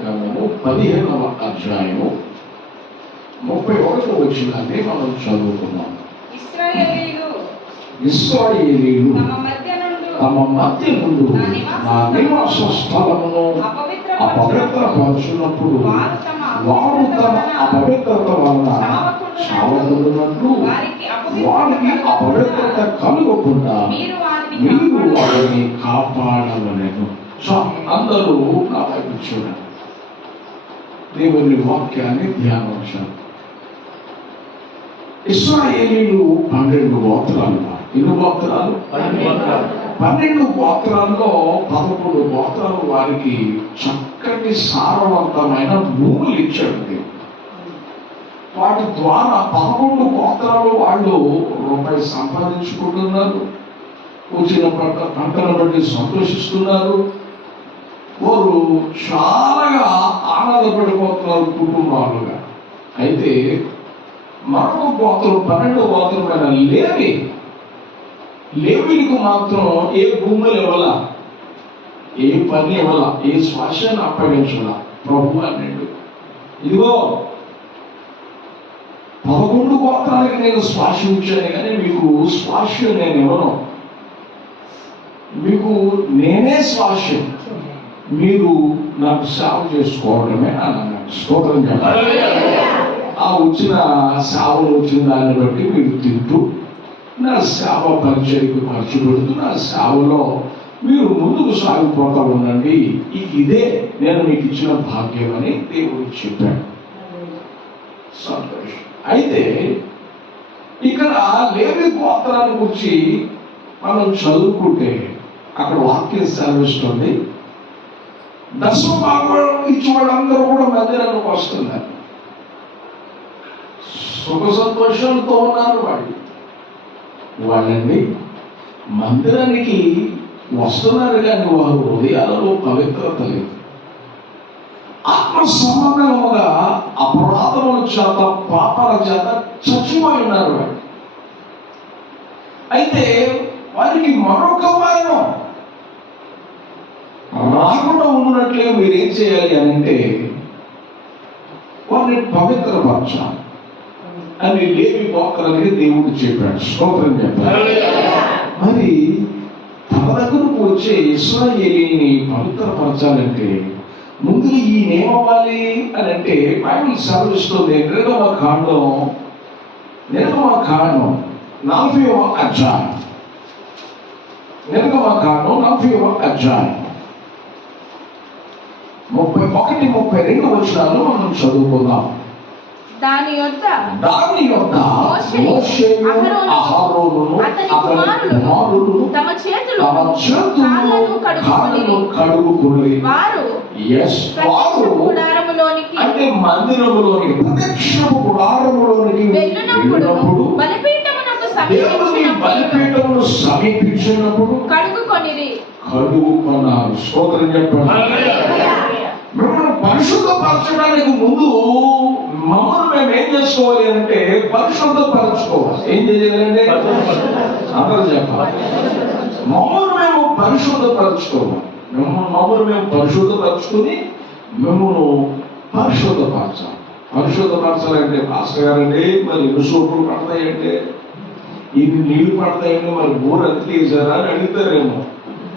గ్రంథము 15వ అధ్యాయము 31వ వచనాన్ని మనం చదువుకున్నాం. ఇశ్రాయేలీయులు తమ మధ్య నుండి నా నివాస స్థలమును అపవిత్రపరచునప్పుడు వారు తమ అపవిత్రత వలన చావకుండునట్లు వారికి అపవిత్రత కలుగకుండా మీరు వారిని కాపాడవలెను. అందరూ నా వైపు చూడండి. దేవుని వాక్యాన్ని ధ్యానించారు. ఇశ్రాయేలీయులు 12 గోత్రాలు. ఎన్ని గోత్రాలు? 12 గోత్రాల్లో 11 గోత్రాలు వారికి చక్కటి సారవంతమైన భూములు ఇచ్చాడు. వాటి ద్వారా 11 గోత్రాలు వాళ్ళు రూపాయి సంపాదించుకుంటున్నారు. వచ్చిన పంటను బట్టి సంతోషిస్తున్నారు. వారు చాలా ఆనందపడిపోతున్నారు కుటుంబాలుగా. అయితే మరొక గోత్రం 12 గోత్రమైన లేవీలకు మాత్రం ఏ భూములు ఇవ్వాల, ఏ పని ఇవ్వాల, ఏ శ్వాసాన్ని అప్పగించాల. ప్రభు అన్నాడు, ఇదిగో 11 గోత్రాలకి నేను శ్వాసం ఇచ్చాను, కానీ మీకు శ్వాసం నేను ఇవ్వను. మీకు నేనే శ్వాసం, మీరు నాకు సేవ చేసుకోవడమే అన్నాడు. స్తోత్రం చెప్పాలి. ఆ వచ్చిన సేవలు వచ్చిన దాన్ని బట్టి మీరు తింటూ నా సేవ పరిచయకు ఖర్చు పెడుతూ నా సేవలో మీరు ముందుకు సాగిపోతా ఉండండి. ఇదే నేను మీకు ఇచ్చిన భాగ్యం అని దేవుడు చెప్పాడు. సంతోషం. అయితే ఇక్కడ లేవి గోత్రాన్ని గురించి మనం చదువుకుంటే అక్కడ వాక్యం సెలవిస్తుంది, దశమ భాగం ఇచ్చి వాళ్ళందరూ కూడా మందిరానికి వస్తున్నారు. సుఖ సంతోషాలతో ఉన్నారు. వాళ్ళండి మందిరానికి వస్తున్నారు, కానీ వారు హృదయాలలో పవిత్రత లేదు. ఆత్మ సంబంధముగా అపరాధముల చేత పాపాల చేత చచ్చిపోయి ఉన్నారు. అయితే వారికి మరొక వారం రాకుండా ఉన్నట్లుగా మీరు ఏం చేయాలి అని అంటే వారిని పవిత్రపరచాలి అని లేవి గోత్రానికి దేవుడు చెప్పాడు. స్తోత్రం చెప్పాలి. మరి తన దగ్గరకు వచ్చే ఇశ్రాయేలీని పవిత్రపరచాలంటే ముందు ఈయనేమవ్వాలి అని అంటే బైబిల్ సెలవిస్తుంది. నిర్గమకాండం 40వ అధ్యాయం. నిర్గమకాండం 40వ అధ్యాయం 31-32 వచనాలు మనం చదువుకుందాం. దాని యొద్ద మోషేయు అహరోనును అతని కుమారులు తమ చేతులు కాళ్ళను కడుగుకొని వారు అంటే మందిరములోనికి ప్రత్యక్షపు గుడారములోనికి వెళ్ళినప్పుడు బలిపీఠమును సమీపించినప్పుడు కడుగుకొన్నారు. స్తోత్రం చెప్పండి. మిమ్మల్ని పరిశుద్ధపరచడానికి ముందు మమ్మల్ని మేము ఏం చేసుకోవాలి అంటే పరిశుద్ధపరచుకోవాలి. ఏం చేయాలంటే అందరూ చెప్పాలి. మమ్మల్ని మేము పరిశుద్ధపరచుకోవాలి. మమ్మల్ని మేము పరిశుద్ధపరచుకుని మిమ్మల్ని పరిశుద్ధపరచాలి. పరిశుద్ధపరచాలంటే పాస్టర్ గారండి మరి ఎన్ని సోపులు పడతాయంటే ఇన్ని నీళ్లు పడతాయండి, మరి బోర్ అంతే వేసారా అని అడుగుతారేమో.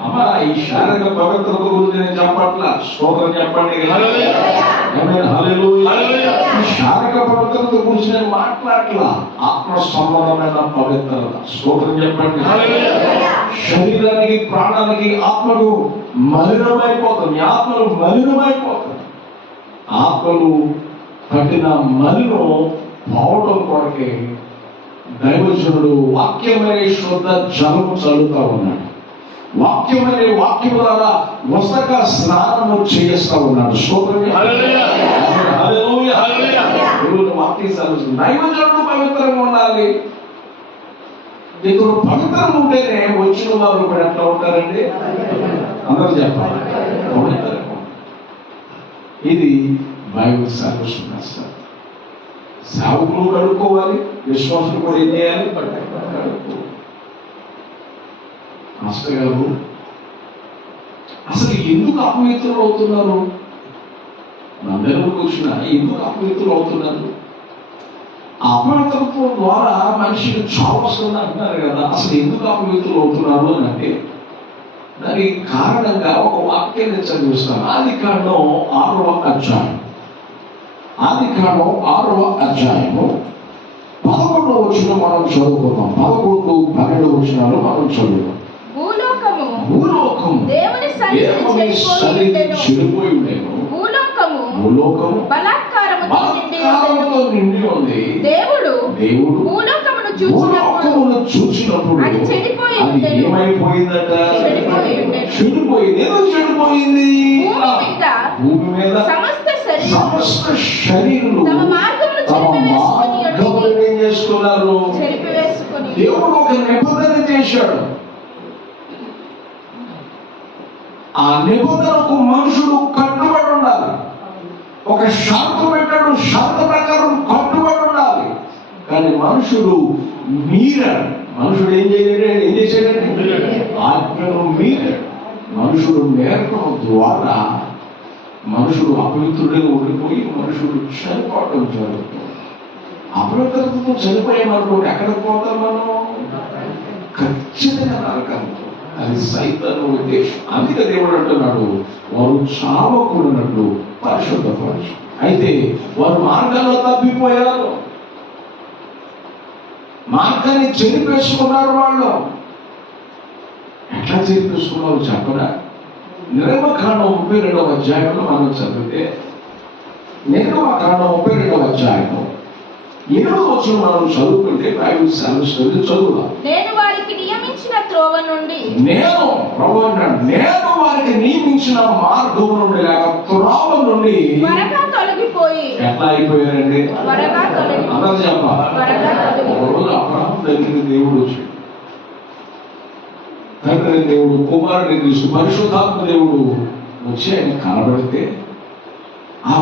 అమ్మా ఈ శారీరక పవిత్రత గురించి నేను చెప్పట్లా. స్తోత్రం చెప్పండి. ఈ శారీరక పవిత్రత గురించి నేను మాట్లాడట్లా. ఆత్మ సంబంధమైన పవిత్రత. స్తోత్రం చెప్పండి. శరీరానికి ప్రాణానికి ఆత్మకు మలినమైపోతుంది. ఆత్మలు మలినమైపోతుంది. ఆత్మలు పట్టిన మలిను పోవటం కొరకే దైవజనుడు వాక్యమనే శుద్ధ జలము చల్లుతా ఉన్నాడు. వాక్యమనే వాక్యము ద్వారా వస్త్రక స్నానము చేయిస్తా ఉన్నాడు. దైవజనుడు పవిత్రంగా ఉండాలి. ఇప్పుడు పవిత్రం ఉంటేనే వచ్చిన వారు కూడా ఎట్లా ఉంటారండి? అందరూ చెప్పాలి. ఇది బైబిల్ సెలవిస్తున్న సార్. సేవకులు కడుక్కోవాలి, విశ్వాసులు కూడా ఏం చేయాలి? మాస్టర్ గారు అసలు ఎందుకు అపవిత్రులు అవుతున్నారు? దగ్గరకు వచ్చినా ఎందుకు అపవిత్రులు అవుతున్నారు? అపవిత్రత్వం ద్వారా మనిషికి చావు వస్తుంది అంటున్నారు కదా. అసలు ఎందుకు అపవిత్రులు అవుతున్నారు అని అంటే దానికి కారణంగా ఒక వాక్యాన్ని చదివిస్తాను. ఆదికాండం 6వ అధ్యాయం. ఆదికాండం 6వ అధ్యాయము 11వ వచనం మనం చదువుకుందాం. 11, 12 వచనాలు మనం చదువుతాం. భూలోకము దేవుని సన్నిధి చెడిపోయి ఉండేను. భూలోకము బలాత్కారముతో నిండి ఉంది. దేవుడు భూలోకమును చూసినప్పుడు అది చెడిపోయి అది ఏమైపోయిందట? చెడిపోయింది. ఎందుకు చెడిపోయింది? భూమి మీద సమస్త శరీరులు తమ మార్గములు ఏం చేసుకున్నారు? దేవుడు ఒక నిబంధన చేశాడు. ఆ నిబంధనకు మనుషుడు కట్టుబడి ఉండాలి. ఒక షరతు పెట్టాడు, షరతు ప్రకారం కట్టుబడి ఉండాలి. కానీ మనుషుడు మీరాడు. మనుషుడు ఏం చేశాడంటే ఆజ్ఞను మీరాడు. మనుషుడు మేరకం ద్వారా మనుషుడు అపవిత్రుడే ఉండిపోయి మనుషుడు చనిపోవడం జరుగుతుంది. అపవిత్రతతో చనిపోయామనుకోండి, ఎక్కడికి పోతాం మనం? ఖచ్చితంగా నరకంతో. అది సైతాను ఉద్దేశం. అందుకే దేవుడు అంటున్నాడు, వారు చావకూడనట్లు పరిశుద్ధపరచు. అయితే వారు మార్గాల్లో తప్పిపోయారు, మార్గాన్ని చెరిపేసుకున్నారు. వాళ్ళు ఎట్లా చెరిపేసుకున్నారు చెప్పరా? నిర్గమకాండం 32వ అధ్యాయంలో మనం చదివితే, నిర్గమకాండం 32వ అధ్యాయం 7వ వచనం మనం చదువుకుంటే బైబిల్ సెలవిస్తుంది. చదువుదాం. నేను వారికి నియమించిన త్రోవ నుండి, నేను వారికి నియమించిన మార్గం నుండి లేక త్రోవ నుండి త్వరగా తొలగిపోయి. ఎట్లా అయిపోయారండి? అందరూ చెప్పాలి. ఒకరోజు అబ్రహాం దగ్గరికి దేవుడు వచ్చాడు. తండ్రి దేవుడు కుమారుడిని తీసుకు పరిశుద్ధాత్మ దేవుడు వచ్చి ఆయన కనబడితే ఆ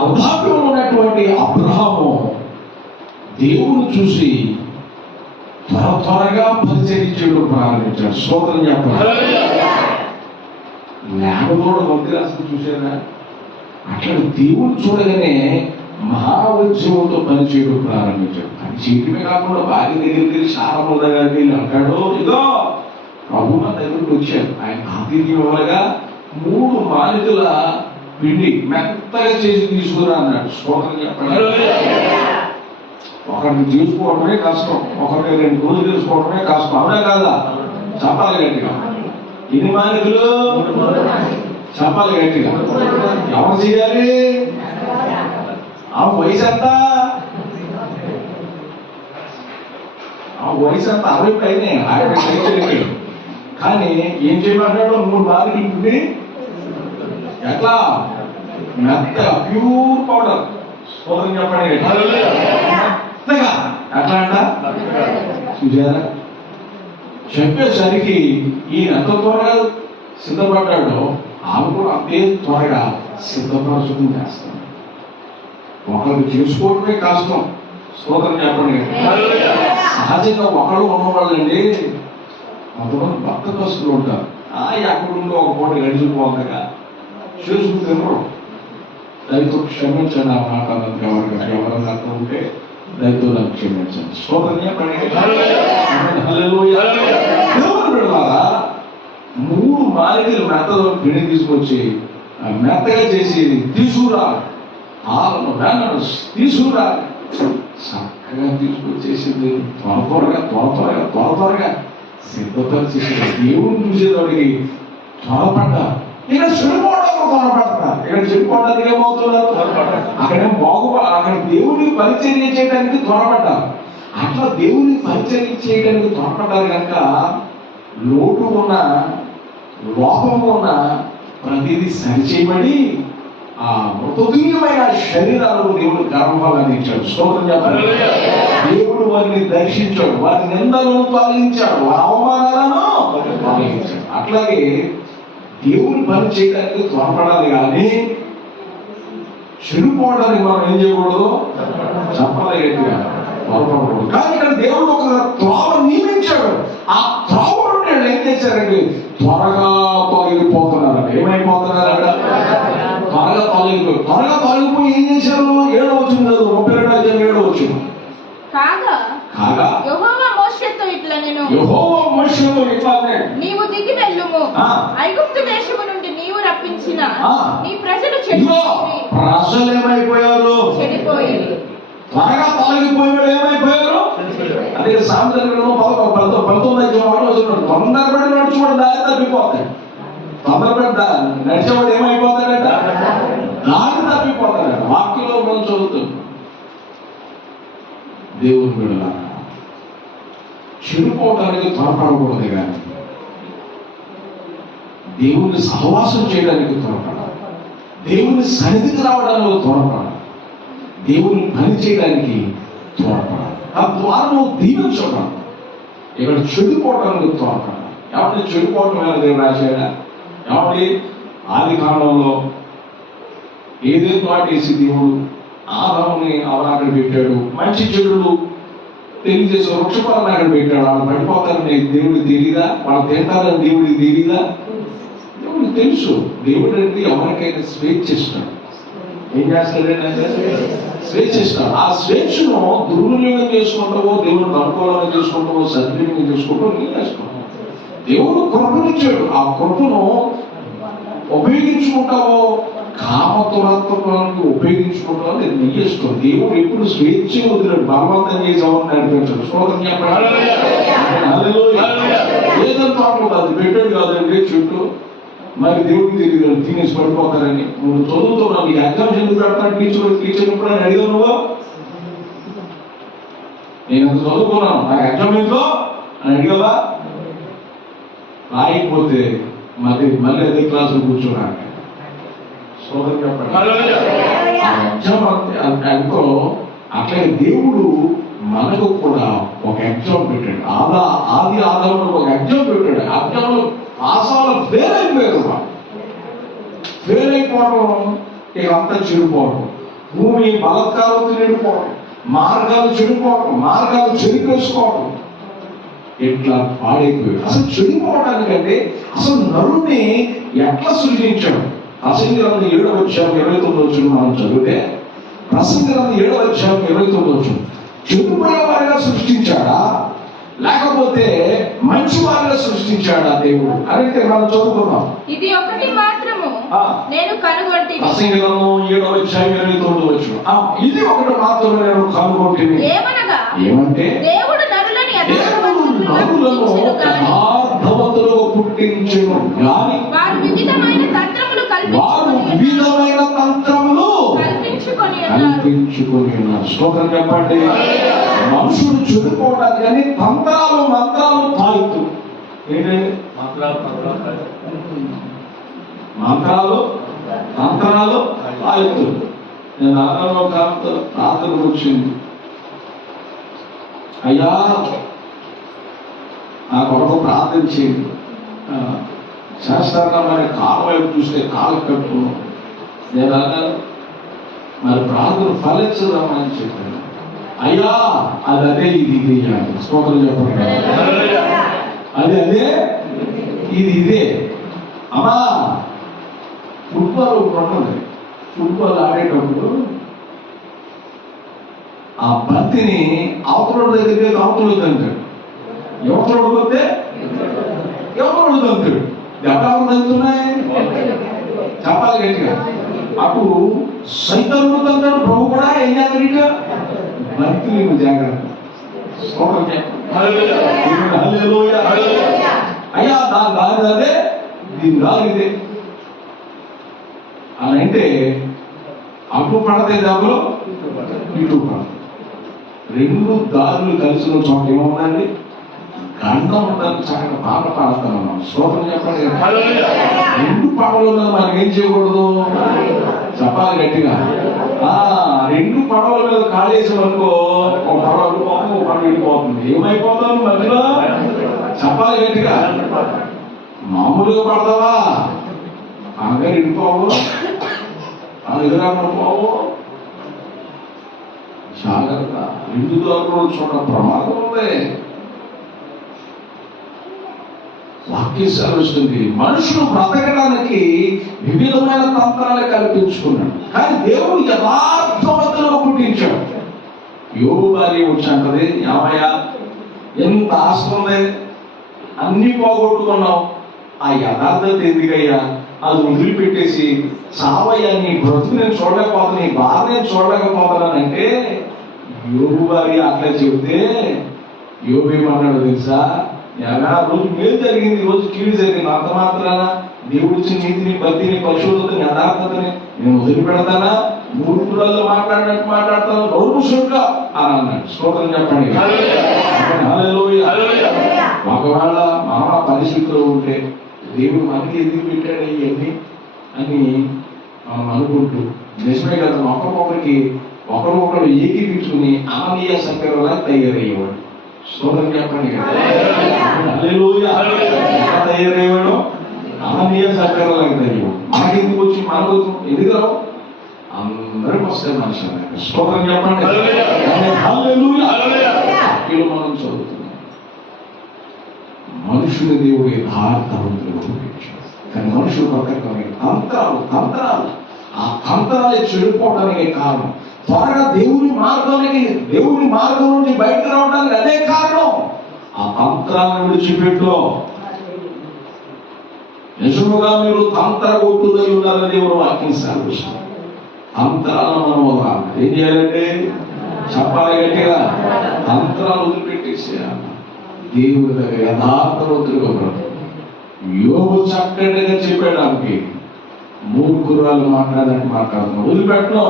వృద్ధాప్యంలో ఉన్నటువంటి అబ్రహాము దేవుని చూసి త్వరగా పరిచరించడం ప్రారంభించాడు. స్తోత్రం చెప్పాలి. లేకపోవడం మందిరాశం చూసారా? అట్లా దేవుని చూడగానే మహావైద్యంతో పనిచేయడం ప్రారంభించాడు. పని చేయడమే కాకుండా భార్య దగ్గరికి వెళ్ళి శారమ్మ దగ్గరికి వెళ్ళి అంటాడు, ఇదో ప్రభు మన దగ్గరికి వచ్చాడు. ఆయన ఆతిథ్యం ఇవ్వగా 3 మానికల పిండి మెత్తగా చేసి తీసుకురా అన్నాడు. స్తోత్రం చెప్పండి. ఒకరికి తీసుకోవడమే కష్టం, ఒకరికి 2 రోజులు తీసుకోవడమే కష్టం. అవునా కాదా? చెప్పాలి గట్టిగా. ఎన్ని మానికలు? చెప్పాలి గట్టిగా. ఎవరు చేయాలి? ఆ వయసు ఎంత? 60 అయినాయి. 60 కానీ ఏం చేయమంటాడు? 3 మానికలు పిండి ఎట్లా మెత్త ప్యూర్ పౌడర్. స్తోత్రం చెప్పండి. మెత్తగా ఎట్లా అంట చూసారా? చెప్పేసరికి ఈయన ఎంత త్వరగా సిద్ధపడ్డాడో ఆమె కూడా అంతే త్వరగా సిద్ధపరచడం చేస్తాడు. ఒకరికి చేసుకోవడమే కష్టం. స్తోత్రం చెప్పండి. సహజంగా ఒకళ్ళు ఉన్నవాళ్ళండి కొంతమంది భక్త కస్తులు ఉంటారు. ఎక్కడుందో ఒక పూట గడిచిపోగా చేసుకుంటున్నారు. దయతో క్షమించండి ఆ మాట ఎవరైనా అర్థం ఉంటే దయతో నాకు క్షమించండి. స్తోత్రం చెప్పండి. దేవుడులారా 3 మాలికలు మెత్తలో పిండి తీసుకొచ్చి మెత్తగా చేసి తీసుకురాలి. ఆలను వేలను తీసుకురాలి. చక్కగా తీసుకొచ్చేసింది. త్వరగా సిద్ధపరిచేసింది. దేవుని చూసేవాడికి త్వరపడ్డా. ఇక్కడ చెడిపోవడానికి త్వరపడతారు. ఇక్కడ చెడిపోవడానికి ఏమవుతున్నారు? అక్కడ దేవుని పరిచర్య చేయడానికి త్వరపడ్డారు. అట్లా దేవుని పరిచర్య చేయడానికి త్వరపడ్డారు కనుక లోటు ఉన్న లోపము ఉన్న ప్రతిదీ సరిచేయబడి ఆ మృతతుల్యమైన శరీరాలను దేవుడు గర్భఫలాన్ని ఇచ్చాడు. స్తోత్రం చెప్పాలి. దేవుడు వారిని దర్శించాడు, వారి నిందలను తొలగించాడు, వారి అవమానాలను తొలగించాడు. అట్లాగే దేవుని పని చేయడానికి త్వరపడాలి కానీ చెడిపోవడానికి మనం ఏం చేయకూడదు? చెప్పాలి గట్టిగా, త్వరపడకూడదు. కానీ ఇక్కడ దేవుడు ఒక త్రోవ నియమించాడు. ఆ త్రోవ నుండి ఏం చేశారండి? త్వరగా తొలగిపోతున్నారంట. ఏమైపోతున్నారంట? తొలగిపోయి త్వరగా తొలగిపోయి ఏం చేశారు? 7వ వచనం చదువు, 32 వచనం. కాగా కాగా యెహోవా మోషేతో ఇట్లా నేను యెహోవా మోషేతో ఇట్లా అన్నాడు, నీవు దిగి వెళ్ళుము. ఆ. ఐగుప్తు దేశము నుండి నీవు రప్పించిన ఆ. నీ ప్రజలు ఇదిగో ప్రజలు ఏమైపోయారు? చెడిపోయి త్వరగా తొలగిపోయాడు. ఏమైపోయారు? అదే సాంద్రంలో 19 తొందరపడి నడుచుకోవడం దారి తప్పిపోతాడు. తొందరపడ్డా నడిచేవాడు ఏమైపోతాడట? దారి తప్పిపోతాడట. వాక్యంలో మనం చదువుతాం. దేవుని బిడ్డలారా, చెడిపోవడానికి త్వరపడకూడదు, కానీ దేవుని సహవాసం చేయడానికి త్వరపడాలి. దేవుని సన్నిధికి రావడానికి త్వరపడాలి. దేవుని పని చేయడానికి త్వరపడాలి. ఆ ద్వారం దీవించడం. ఇక్కడ చెడిపోవడానికి త్వరపడాలి. ఎవరి చెడిపోవటం మీద దేవుడు రాశాడా? ఎవరి ఆది కాలంలో ఏదేదో తోటేసి దేవుడు ఆదాముని అక్కడ పెట్టాడు. మంచి చెడులు తెలియజేసే వృక్షపాలను అక్కడ పెట్టాడు. వాళ్ళు పడిపోతారని దేవుడికి తెలీదా? వాళ్ళు తింటారని దేవుడికి తెలీదా? దేవుడికి తెలుసు. దేవుడు అంటే ఎవరికైనా స్వేచ్ఛ ఇస్తాడు. ఏం చేస్తాడంటే స్వేచ్ఛ ఇస్తాడు. ఆ స్వేచ్ఛను దుర్వినియోగం చేసుకుంటావో, దేవుడికి అనుకూలంగా చేసుకుంటావో, సద్వినియోగం చేసుకుంటావో నీ చేస్తావు. దేవుడు కృపనిచ్చాడు. ఆ కృపను ఉపయోగించుకుంటావో, కామతురత్వానికి ఉపయోగించుకుంటావో నేను నీ ఇష్టం. దేవుడు ఎప్పుడు స్వేచ్ఛ వదిలేడు. బలవంతం చేసేవాడిని నడిపించాడు. శ్లోకం చెప్పండి. ఏదంతా అది పెట్టాడు కాదండి చుట్టూ. మరి దేవుడికి తెలియదు తినేసి పడిపోతారని. నువ్వు చదువుతున్నావు, నీకు ఎగ్జామ్స్ ఎందుకు పెడతాను టీచర్ ఇప్పుడు అని అడిగావు నువ్వు? నేను అంత చదువుకున్నాను, నాకు ఎగ్జామ్ ఎందుకో అని అడిగావా? రాయకపోతే మళ్ళీ అదే క్లాసులో కూర్చోడానికి ఎగ్జామ్ అనుకో. అట్లాగే దేవుడు మనకు కూడా ఒక ఎగ్జామ్ పెట్టాడు. ఆది ఆదాములో ఒక ఎగ్జామ్ పెట్టాడు. ఎగ్జామ్లో పాసాలు ఫెయిల్ అయిపోయారు. ఫెయిల్ అయిపోవడం ఇక అంతా చెడిపోవడం, భూమి బలత్కారంతో నిండిపోవడం, మార్గాలు చెడిపోవడం, మార్గాలు చెడిపేసుకోవడం, ఇట్లా పాడైపోయాడు. అసలు చెడిపోవడానికంటే అసలు నరుని ఎట్లా సృజించాడు? ప్రసంగి గ్రంథం 7వ అధ్యాయం 29 మనం చదివితే, ప్రసంగి గ్రంథం 7వ అధ్యాయం 29 చెడిపోయే వారిగా సృష్టించాడా లేకపోతే మంచి వారిగా సృష్టించాడా దేవుడు అంటే మనం చదువుకున్నాం. ఇది ఒకటి మాత్రము నేను కనుగొంటిని. ప్రసంగి గ్రంథం 7వ అధ్యాయం 29 ఇది ఒకటి మాత్రమే నేను కనుగొంటిని. ఏమంటే దేవుడు నరులను యథార్థవంతులుగా పుట్టించెను గాని వారు వివిధమైన తంత్రములు కల్పించుకొని ఉన్నారు. స్తోత్రం చెప్పండి. మనుషుడు చెడిపోవడానికి కానీ తంత్రాలు మంత్రాలు తాగుతూ ఏంటండి? మంత్రాలు తంత్రాలు తాగుతూ. నేను అన్నాను ఒక ప్రార్థన వచ్చింది, అయ్యా నా కొరకు ప్రార్థన చేయండి. శాస్త్రంగా మరి కాలు వైపు చూస్తే కాలు కట్టుకున్నాం. నేను అన్నాను మరి ప్రార్థన ఫలించదామని చెప్పాను. అయ్యా అది అదే ఇది ఇది అని స్తోత్రం చెప్పండి. అది అదే ఇది ఇదే. అమ్మా ఫుట్బాల్ ఉంటుంది. ఫుట్బాల్ ఆడేటప్పుడు ఆ బంతిని అవతల దగ్గరికి అవతల తంటాడు, యువతలు పోతే యువతలు తంతాడు. ఎవరు తంతున్నాయి చెప్పాలి గట్టిగా. అప్పుడు సైతాను తంతాడు, ప్రభు కూడా ఏం చేస్తాడు? బంతి జాగ్రత్త. అయ్యా దాని అదే దీని దారి ఇదే అని అంటే అటు పడతే దాబులో ఇటు పడదు. రెండు దారులు కలిసిన చోట ఏముందండి? గండం ఉందని చక్కగా పాట పాడుతున్నాం. శ్లోకం చెప్పండి. రెండు పడవలు మనం ఏం చేయకూడదు? చెప్పాలి గట్టిగా. రెండు పడవల మీద కాళేసామనుకో, ఒక పడవ వెళ్ళిపోతుంది, ఒక పడవ వెళ్ళిపోతుంది. ఏమైపోతావు మధ్యలో? చెప్పాలి గట్టిగా. మామూలుగా పడతావా? అనగా వెళ్ళిపోవు, ఎదురా పోవు. జాగ్రత్త. రెండు దారులు చూడ ప్రమాదం ఉంది. వాక్యం సెలవిస్తుంది. మనుషులు బ్రతకడానికి వివిధమైన తంత్రాలు కల్పించుకున్నాడు, కానీ దేవుడు యథార్థవంతులను పుట్టించాడు. యోబు భార్య వచ్చంటది, ఏమయ్య ఎంత ఆస్తి ఉంది, అన్ని పోగొట్టుకున్నావు, ఆ యథార్థత ఎందుకయ్యా, అది వదిలిపెట్టేసి సావయ్యా, నీ బ్రతుకు నేను చూడలేకపోతాను, నీ బాధ నేను చూడలేకపోతానంటే యోబు భార్య అట్లా చెబితే యోబు ఏమన్నాడు తెలుసా? రోజు మేలు జరిగింది, రోజు కీడు జరిగింది, అంత మాత్రాన దేవుడి నీతిని, భక్తిని, పరిశుద్ధతని, యథార్థతని నేను వదిలిపెడతానా? మూర్ఖులలో మాట్లాడినట్టు మాట్లాడతాను, నోరు శుద్ధ అని అన్నాడు. స్తోత్రం చెప్పండి. హల్లెలూయా. ఒకవేళ మన పరిస్థితిలో ఉంటే దేవుడు మనకి ఎందుకు పెట్టాడు ఇవన్నీ అని మనం అనుకుంటూ, నిజమే కదా, ఒకరికొకరు ఏకీపించుకుని ఆననీయ సక్రలా తయారయ్యేవాడు. స్తోత్రం చెప్పండి. హల్లెలూయా. ఎలా తయారయ్యేవాడు? ఆననీయ సక్రలా తయారయ్యేవాడు. మనకి ఎందుకు వచ్చి మనకు ఎందుకు అందరికి వస్తాయి మనిషి. స్తోత్రం చెప్పండి. హల్లెలూయా. వాక్యంలో మనం చదువుతున్నాం, మనుషుని దేవుడు యథార్థవంతులుగా చూపించాడు, కానీ మనుషులు బ్రతకడానికి తంత్రాలు ఆ తంత్రాలు చెడిపోవడానికి కారణం. త్వరగా దేవుని మార్గం నుండి బయటకు రావడానికి అదే కారణం. ఆ తంత్రాలను విడిచిపెట్టు. నిజముగా మీరు తంత్ర కొట్టుదై ఉన్నారని దేవుడు వాక్యం సెలవిస్తుంది. తంత్రాలను మనం వదలాలి. ఏం చేయాలంటే చెప్పాలి గట్టిగా, తంత్రాలు వదిలిపెట్టేసేయాలి. దేవుడి దగ్గర యథార్థవంతులుగా బ్రతుకు. యోబు చక్కటిగా చెప్పడానికి మూర్ఖురాలు మాట్లాడడానికి మాట్లాడుతున్నాడు. వదిలిపెట్టను,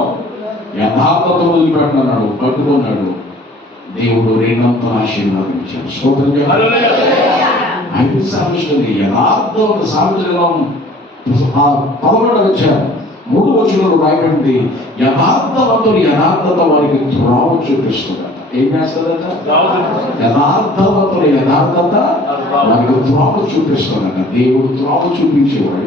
యథార్థత వదిలిపెట్టన్నాడు, పట్టుకున్నాడు. దేవుడు రెండంతా ఆశీర్వాదించాడు. స్తోత్రం చెప్పాలి. 5 సంవత్సరాలు యథార్థవంత సావిత్రిలో 11 వచ్చారు 3 వచనంలో రాయబడింది, యథార్థవంతుడు యథార్థత వారికి త్రోవ చూపిస్తుందట. ఏం చేస్తుందట? యథార్థవంతుడు యథార్థత వారికి త్రోవ చూపిస్తుందట. దేవుడు త్రోవ చూపించేవాడు.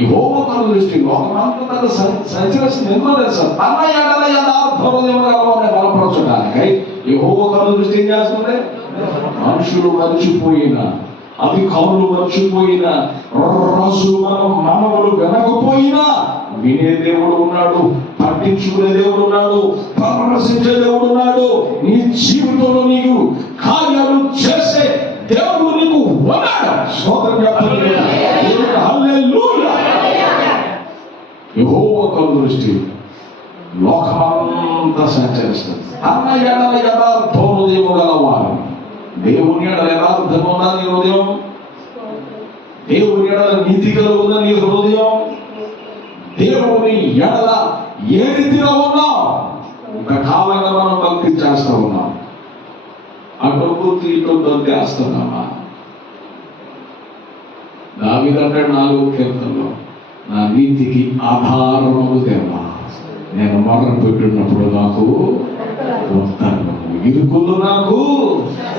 యెహోవా కను దృష్టి లోకమంతా సంచరిస్తుంది. ఎందుకో తెలుసా? తన ఎడల యథార్థ హృదయం గలవారిని బలపరచడానికై యెహోవా కను దృష్టి ఏం చేస్తుంది? మనుషులు మర్చిపోయిన, అధికారులు మర్చిపోయిన, రాజులు మనములు వినకపోయినా వినే దేవుడు ఉన్నాడు, పట్టించుకునే దేవుడు ఉన్నాడు, పరామర్శించే దేవుడు ఉన్నాడు. నీ జీవితంలో నీకు కార్యాలు చేసే దేవుడు నీకు ఉన్నాడు. స్తోత్రం చెప్పండి. హల్లెలూయా. యెహోవా కను దృష్టి లోకమంతా సంచరిస్తుంది. తన ఎడల యథార్థ హృదయము గలవారు. దేవుని ఎడల యథార్థంగా ఉందా నీ హృదయం? దేవుని ఎడల నీతి కలుగుందా నీ హృదయం? దేవుని ఎడల ఏ రీతిగా ఉన్నాం? ఇంతకాలంగా మనం భక్తి చేస్తూ ఉన్నాం, అటు పూర్తి ఇటు భక్తి చేస్తున్నామా? దావీదు అంటాడు 4వ కీర్తనలో, నా నీతికి ఆధారము దేవా, నేను మొర్ర పెట్టున్నప్పుడు నాకు ఉత్తరము, ఇరుకులు నాకు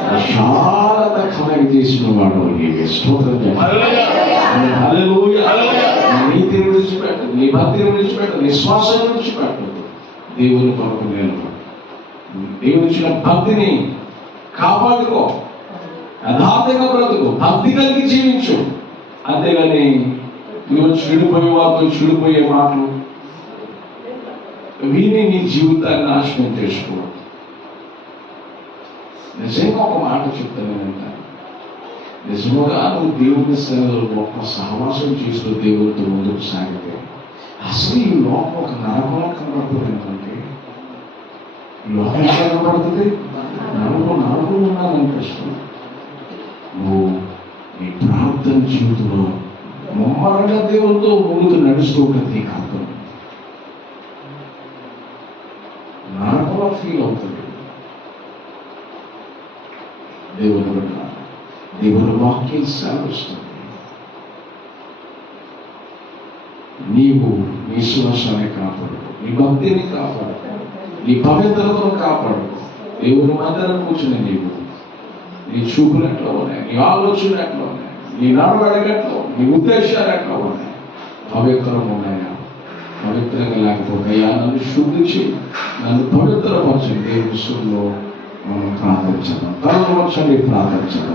విశాలత కలగజేసిన వాడు నీవే. స్తోత్రం చెప్పాలి. హల్లెలూయా. నీతిని విడిచిపెట్టు, నీ భక్తిని విడిచిపెట్టు, విశ్వాసం విడిచిపెట్టు, దేవుని కొరకు నిలబడు. దేవుని ఇచ్చిన భక్తిని కాపాడుకో, యథార్థంగా బ్రతుకు, భక్తి కలిగి జీవించు. అంతేగాని నువ్వు చెడిపోయే వారితో చెడిపోయే మాటలు విని నీ జీవితాన్ని నాశనం చేసుకో. నిజంగా ఒక మాట చెప్తానంట, నిజముగా నువ్వు దేవుని సేవలో గొప్ప సహవాసం చేస్తూ దేవుడితో ముందుకు సాగితే అసలు ఈ లోకం ఒక నరకంలో కనబడుతుంది. ఏంటంటే ఈ లోకం కనబడుతుంది, నరకం ఉన్నాననిపిస్తుంది. నువ్వు నీ ప్రార్థన జీవితంలో ముమ్మరంగా దేవుడితో ముందుకు నడుస్తూ ఉంటుంది, కాదు నరకంలో ఫీల్ అవుతుంది. దేవుని వాక్యం సెలవిస్తుంది, నీవు నీ విశ్వాసాన్ని కాపాడు, నీ భక్తిని కాపాడు, నీ పవిత్రతను కాపాడు. దేవుని మందిరం కూర్చుని నీవు నీ చూపులు ఎట్లా ఉన్నాయి, నీ ఆలోచనలు ఎట్లా ఉన్నాయి, నీ నడవడిక ఎట్లా, నీ ఉద్దేశాలు ఎట్లా ఉన్నాయి, పవిత్రంగా ఉన్నాయా? పవిత్రంగా లేకపోతే అయ్యా నన్ను శుద్ధి చేయి, నన్ను పవిత్రపరచండి. దేవుని విషయంలో మనం ప్రార్థించాం. కళ్ళు వంచండి ప్రార్థించాం.